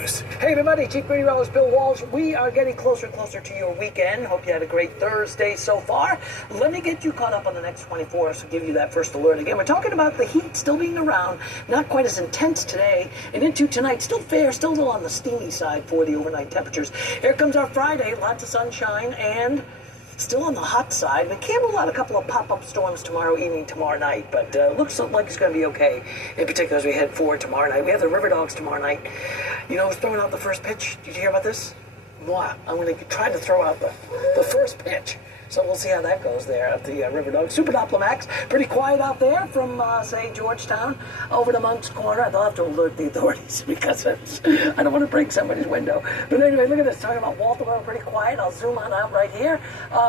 News. Hey everybody, Chief Meteorologist Bill Walsh. We are getting closer and closer to your weekend. Hope you had a great Thursday so far. Let me get you caught up on the next 24 hours to give you that first alert again. We're talking about the heat still being around, not quite as intense today, and into tonight, still fair, still a little on the steamy side for the overnight temperatures. Here comes our Friday, lots of sunshine, and still on the hot side. We can't rule out a couple of pop-up storms tomorrow evening, tomorrow night, but looks like it's going to be okay, in particular as we head forward tomorrow night. We have the River Dogs tomorrow night. You know who's throwing out the first pitch? Did you hear about this? Moi. I'm going to try to throw out the first pitch. So we'll see how that goes there at the River Dogs. Super Doppler Max, pretty quiet out there from, say, Georgetown over to Moncks Corner. They'll have to alert the authorities because I don't want to break somebody's window. But anyway, look at this. Talking about Walterboro, pretty quiet. I'll zoom on out right here.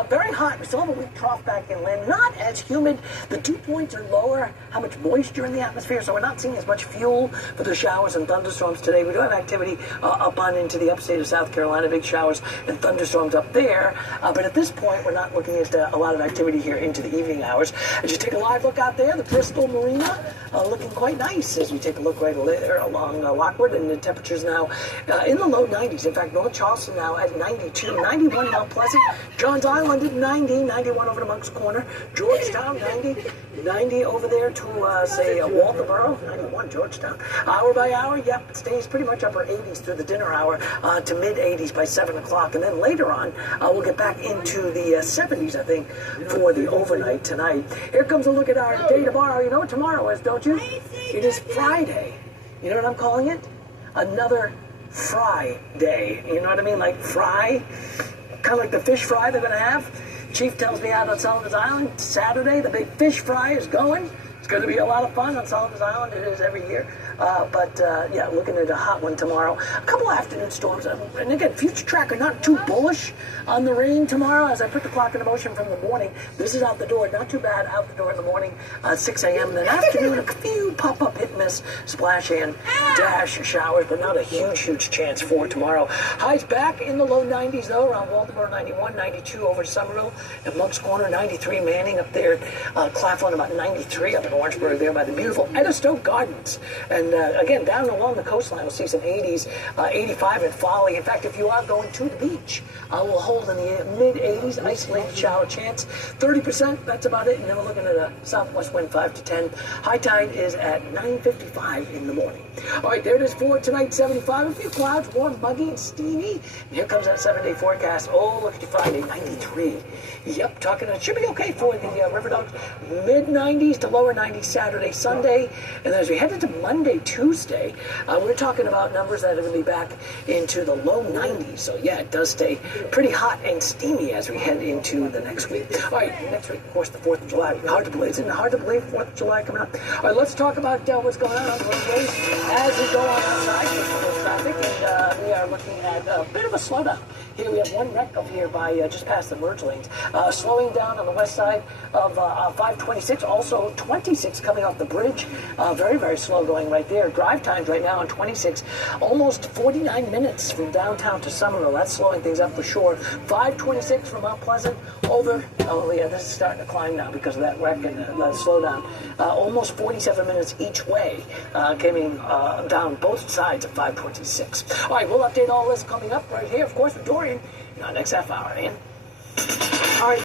Very hot. We still have a weak trough back inland. Not as humid. The dew points are lower. How much moisture in the atmosphere. So we're not seeing as much fuel for the showers and thunderstorms today. We do have activity up on into the upstate of South Carolina. Big showers and thunderstorms up there. But at this point, we're not looking at a lot of activity here into the evening hours. As you take a live look out there, the Bristol Marina looking quite nice as we take a look right there along Lockwood, and the temperatures now in the low 90s. In fact, North Charleston now at 92, 91 Mount Pleasant, Johns Island at 90, 91 over to Moncks Corner, Georgetown 90 over there to say Walterboro, 91 Georgetown. Hour by hour, yep, it stays pretty much upper 80s through the dinner hour to mid 80s by 7 o'clock, and then later on we'll get back into the 70s, I think, for the overnight tonight. Here comes a look at our day tomorrow. You know what tomorrow is, don't you? It is Friday. You know what I'm calling it? Another fry day. You know what I mean? Like fry, kind of like the fish fry they're going to have. Chief tells me out on Sullivan's Island, Saturday, the big fish fry is going. It's going to be a lot of fun on Sullivan's Island. It is every year. Yeah, looking at a hot one tomorrow. A couple afternoon storms. And again, future tracker not too bullish on the rain tomorrow. As I put the clock into motion from the morning, this is out the door. Not too bad out the door in the morning, 6 a.m. And then afternoon, a few pop-up hit miss, splash and dash showers, but not a huge chance for tomorrow. Highs back in the low 90s, though, around Walterboro, 91, 92 over Somerville, and Moncks Corner, 93 Manning up there, Claflin about 93 up in Orangeburg there by the beautiful Edistoke Gardens. And again, down along the coastline, we'll see some 80s, 85 in Folly. In fact, if you are going to the beach, we'll hold in the mid-80s, isolated shower chance, 30%, that's about it. And then we're looking at a southwest wind 5 to 10. High tide is at 9:55 in the morning. All right, there it is for tonight, 75. A few clouds, warm, muggy, and steamy. And here comes that 7-day forecast. Oh, look at you, Friday, 93. Yep, talking, it should be okay for the River Dogs. Mid-90s to lower 90s Saturday, Sunday. And then as we head into Monday, Tuesday, we're talking about numbers that are going to be back into the low 90s. So yeah, it does stay pretty hot and steamy as we head into the next week. All right, next week, of course, the 4th of July. Hard to believe. Isn't it hard to believe 4th of July coming up? All right, let's talk about what's going on the roadways as we go on outside with traffic. And we are looking at a bit of a slowdown. Here we have one wreck over here by just past the merge lanes. Slowing down on the west side of 526. Also 26 coming off the bridge. Very slow going right there. Drive times right now on 26. Almost 49 minutes from downtown to Somerville. That's slowing things up for sure. 526 from Mount Pleasant over. Oh yeah, this is starting to climb now because of that wreck and the slowdown. Almost 47 minutes each way coming down both sides of 526. All right, we'll update all this coming up right here, of course, with Dorian in our next half hour, man. All right.